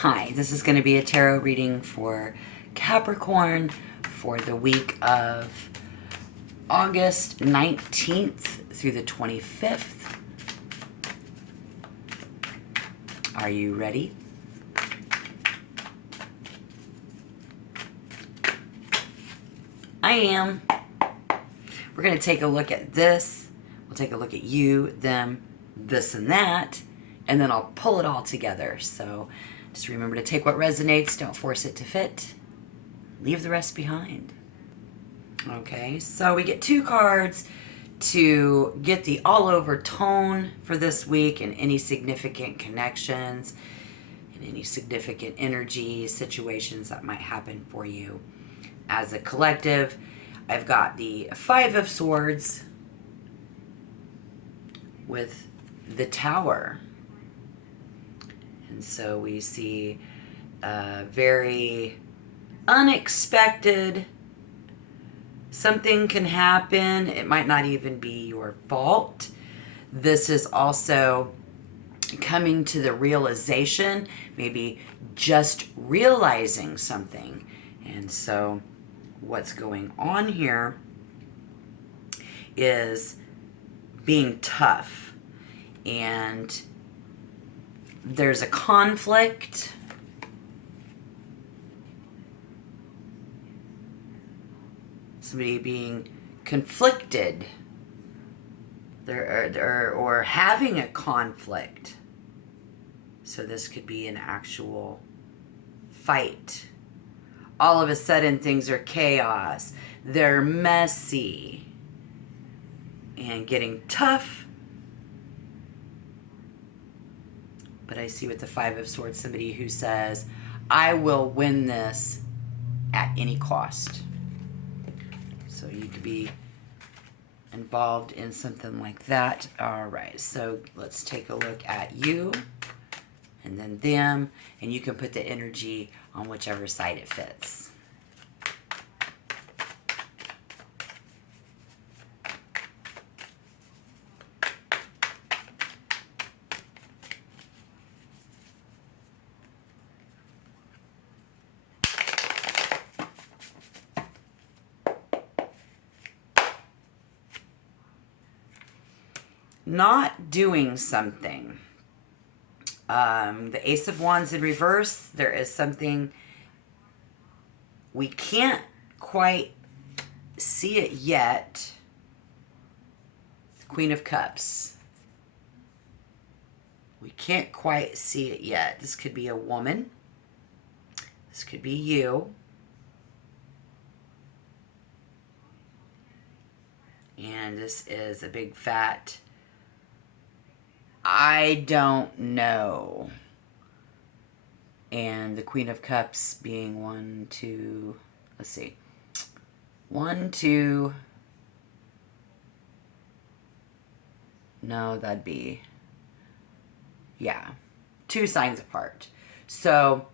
Hi, this is going to be a tarot reading for Capricorn for the week of August 19th through the 25th. Are you ready? I am. We're going to take a look at this. We'll take a look at you, them, this, and that, and then I'll pull it all together. So just remember to take what resonates, don't force it to fit. Leave the rest behind. Okay, so we get two cards to get the all-over tone for this week and any significant connections and any significant energy situations that might happen for you as a collective. I've got the Five of Swords with the Tower. And so we see very unexpected. Something can happen. It might not even be your fault. This is also coming to the realization, maybe just realizing something. And so what's going on here is being tough, and there's a conflict. Somebody being conflicted or having a conflict. So this could be an actual fight. All of a sudden things are chaos. They're messy and getting tough. But I see with the Five of Swords somebody who says, I will win this at any cost. So you could be involved in something like that. All right, so let's take a look at you and then them, and you can put the energy on whichever side it fits. Not doing something. The Ace of Wands in reverse, there is something we can't quite see it yet. The Queen of Cups. We can't quite see it yet. This could be a woman. This could be you. And this is a big fat I don't know. And the Queen of Cups being 1, 2, let's see. 1, 2. No, that'd be, yeah, 2 signs apart. So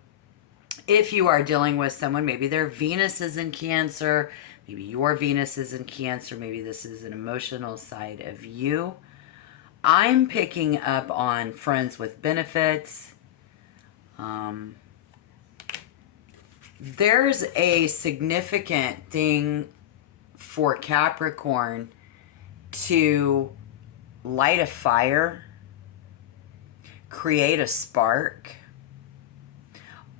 if you are dealing with someone, maybe their Venus is in Cancer, maybe your Venus is in Cancer, maybe this is an emotional side of you. I'm picking up on friends with benefits. There's a significant thing for Capricorn to light a fire, create a spark,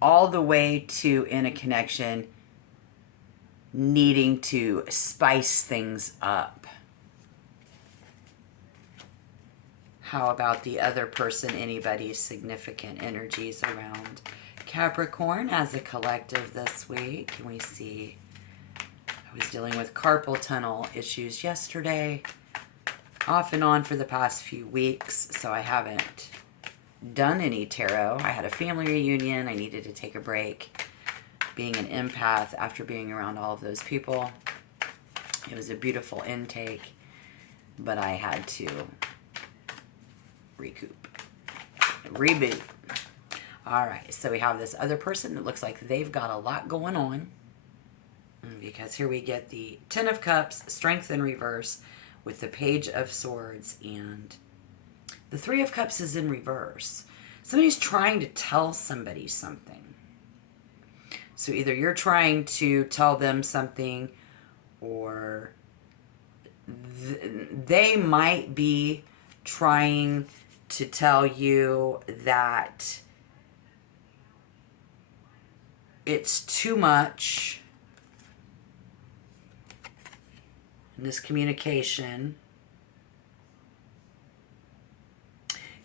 all the way to, in a connection, needing to spice things up. How about the other person, anybody's significant energies around Capricorn as a collective this week? Can we see? I was dealing with carpal tunnel issues yesterday, off and on for the past few weeks, so I haven't done any tarot. I had a family reunion. I needed to take a break. Being an empath after being around all of those people, it was a beautiful intake, but I had to recoup, reboot. All right, so we have this other person that looks like they've got a lot going on, because here we get the Ten of Cups, Strength in reverse, with the Page of Swords, and the Three of Cups is in reverse. Somebody's trying to tell somebody something. So either you're trying to tell them something, or they might be trying to tell you that it's too much in this communication.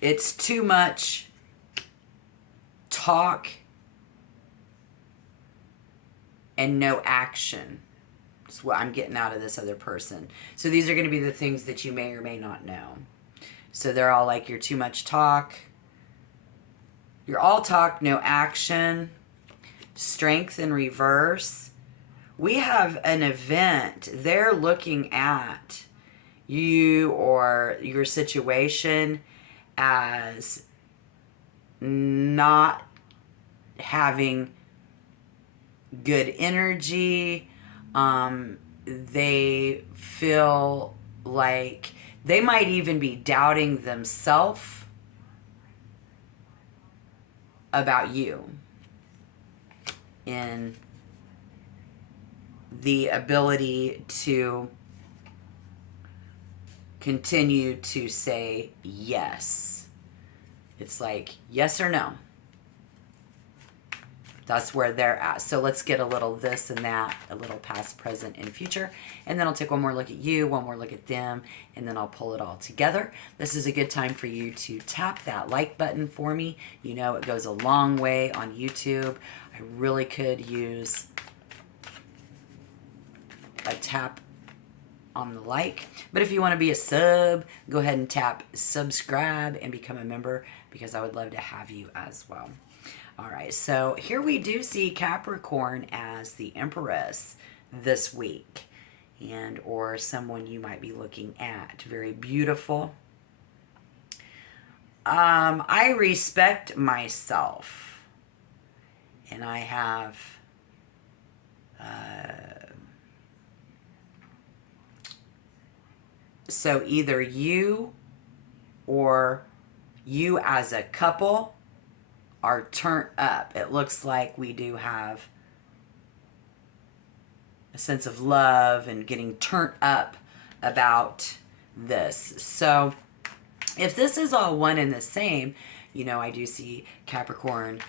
It's too much talk and no action. That's what I'm getting out of this other person. So these are going to be the things that you may or may not know. So they're all like, you're too much talk. You're all talk, no action. Strength in reverse. We have an event. They're looking at you or your situation as not having good energy. They feel like they might even be doubting themselves about you in the ability to continue to say yes. It's like yes or no. That's where they're at. So let's get a little this and that, a little past, present, and future. And then I'll take one more look at you, one more look at them, and then I'll pull it all together. This is a good time for you to tap that like button for me. You know, it goes a long way on YouTube. I really could use a tap on the like. But if you want to be a sub, go ahead and tap subscribe and become a member, because I would love to have you as well. All right, so here we do see Capricorn as the Empress this week, and or someone you might be looking at. Very beautiful. I respect myself, and I have so either you or you as a couple are turned up. It looks like we do have a sense of love and getting turned up about this. So if this is all one and the same, you know, I do see Capricorn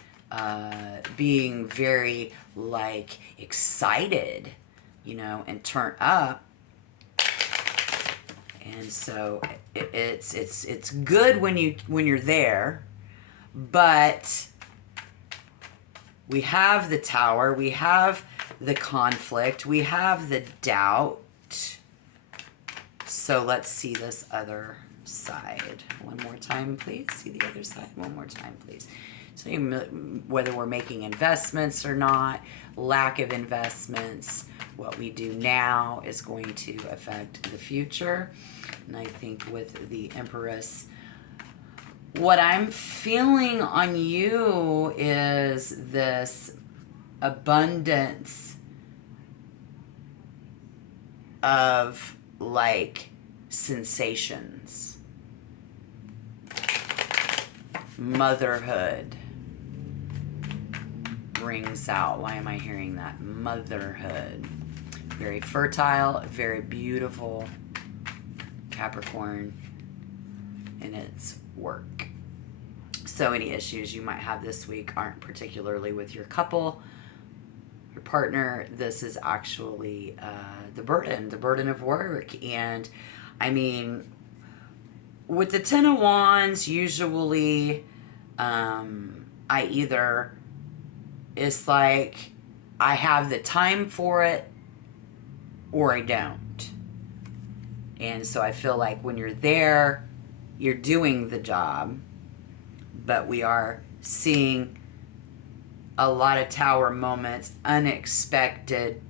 being very like excited, you know, and turned up. And so it's good when you're there. But we have the Tower, we have the conflict, we have the doubt. So let's see this other side. One more time, please. See the other side one more time, please. So whether we're making investments or not, lack of investments, what we do now is going to affect the future. And I think with the Empress, what I'm feeling on you is this abundance of like sensations, motherhood rings out. Why am I hearing that? Motherhood. Very fertile, very beautiful Capricorn in its work. So any issues you might have this week aren't particularly with your couple, your partner. This is actually the burden of work. And I mean, with the Ten of Wands, usually I either, it's like I have the time for it or I don't. And so I feel like when you're there, you're doing the job, but we are seeing a lot of Tower moments, unexpected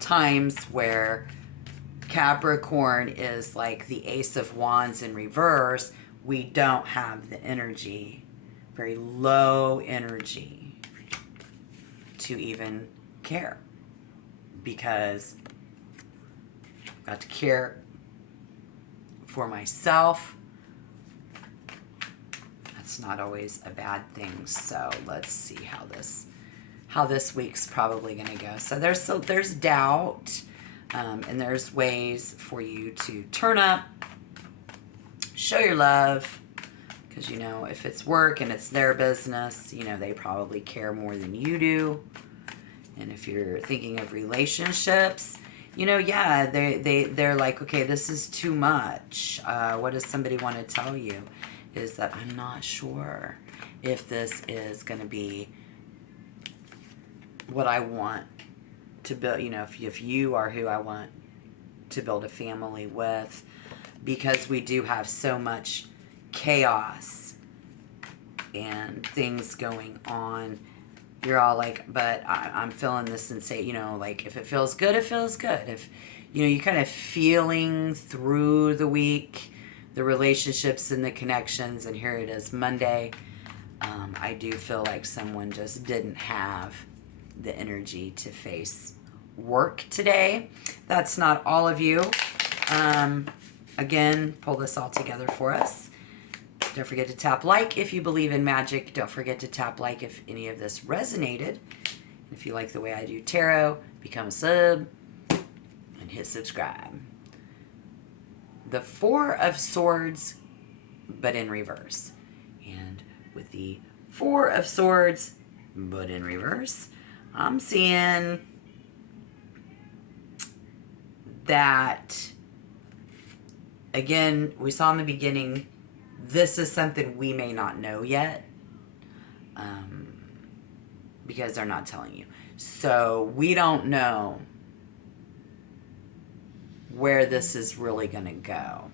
times where Capricorn is like the Ace of Wands in reverse. We don't have the energy, very low energy, to even care, because I've got to care for myself. It's not always a bad thing. So let's see how this week's probably going to go. So there's doubt, and there's ways for you to turn up, show your love, because, you know, if it's work and it's their business, you know, they probably care more than you do. And if you're thinking of relationships, you know, yeah, they're like, okay, this is too much. What does somebody want to tell you? Is that I'm not sure if this is going to be what I want to build. You know, if you are who I want to build a family with, because we do have so much chaos and things going on. You're all like, but I'm feeling this and say, you know, like, if it feels good, it feels good. If, you know, you kind of feeling through the week, the relationships and the connections, and here it is Monday. I do feel like someone just didn't have the energy to face work today. That's not all of you. Again, pull this all together for us. Don't forget to tap like if you believe in magic. Don't forget to tap like if any of this resonated. If you like the way I do tarot, become a sub and hit subscribe. The Four of Swords, but in reverse. And with the Four of Swords, but in reverse, I'm seeing that, again, we saw in the beginning, this is something we may not know yet, because they're not telling you. So we don't know where this is really going to go.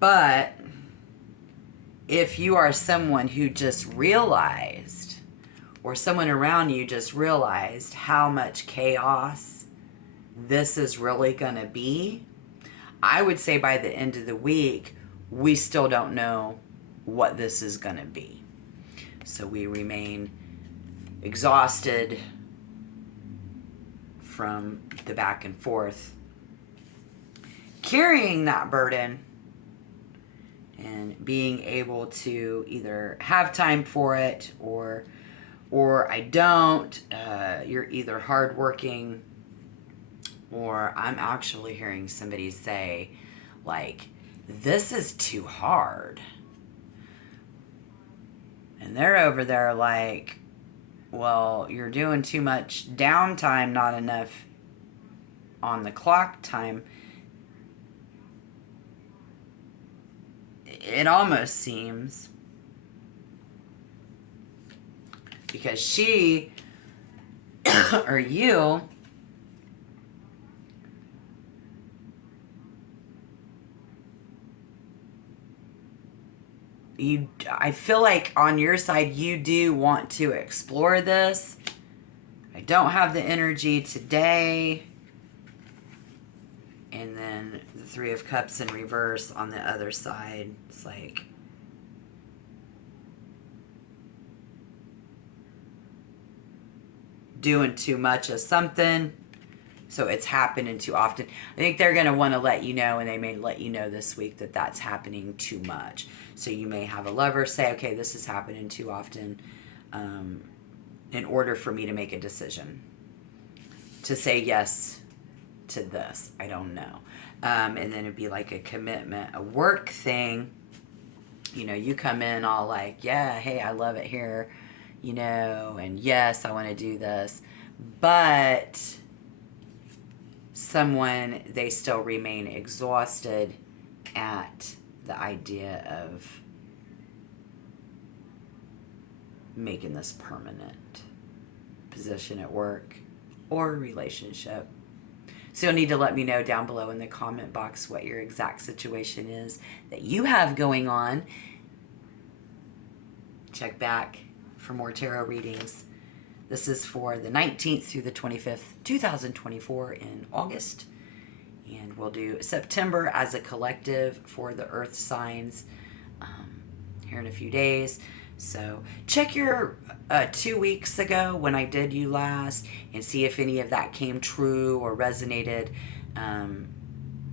But if you are someone who just realized, or someone around you just realized how much chaos this is really going to be, I would say by the end of the week, we still don't know what this is going to be. So we remain exhausted from the back and forth, carrying that burden and being able to either have time for it or I don't. You're either hardworking, or I'm actually hearing somebody say, like, this is too hard. And they're over there like, well, you're doing too much downtime, not enough on the clock time. It almost seems, because she or you I feel like on your side, you do want to explore this. I don't have the energy today. And then the Three of Cups in reverse on the other side. It's like, doing too much of something. So it's happening too often. I think they're going to want to let you know, and they may let you know this week that that's happening too much. So you may have a lover say, okay, this is happening too often, in order for me to make a decision. To say yes to this. I don't know. And then it'd be like a commitment, a work thing. You know, you come in all like, yeah, hey, I love it here, you know, and yes, I want to do this. But someone, they still remain exhausted at the idea of making this permanent position at work or relationship. So you'll need to let me know down below in the comment box what your exact situation is that you have going on. Check back for more tarot readings. This is for the 19th through the 25th, 2024 in August. And we'll do September as a collective for the earth signs here in a few days. So check your 2 weeks ago when I did you last and see if any of that came true or resonated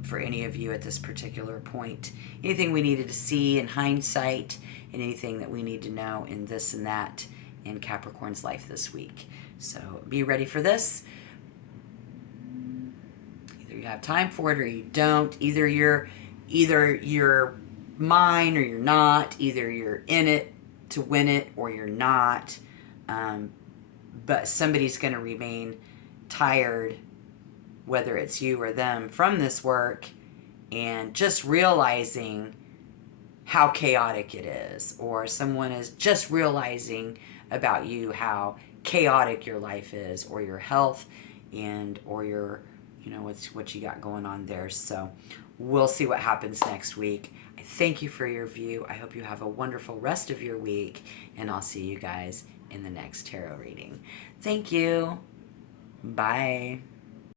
for any of you at this particular point. Anything we needed to see in hindsight, and anything that we need to know in this and that in Capricorn's life this week. So be ready for this. Either you have time for it or you don't. Either you're mine or you're not. Either you're in it to win it or you're not. But somebody's going to remain tired, whether it's you or them, from this work, and just realizing how chaotic it is, or someone is just realizing about you how chaotic your life is, or your health, and or your, what you got going on there. So we'll see what happens next week. I thank you for your view. I hope you have a wonderful rest of your week, and I'll see you guys in the next tarot reading. Thank you. Bye.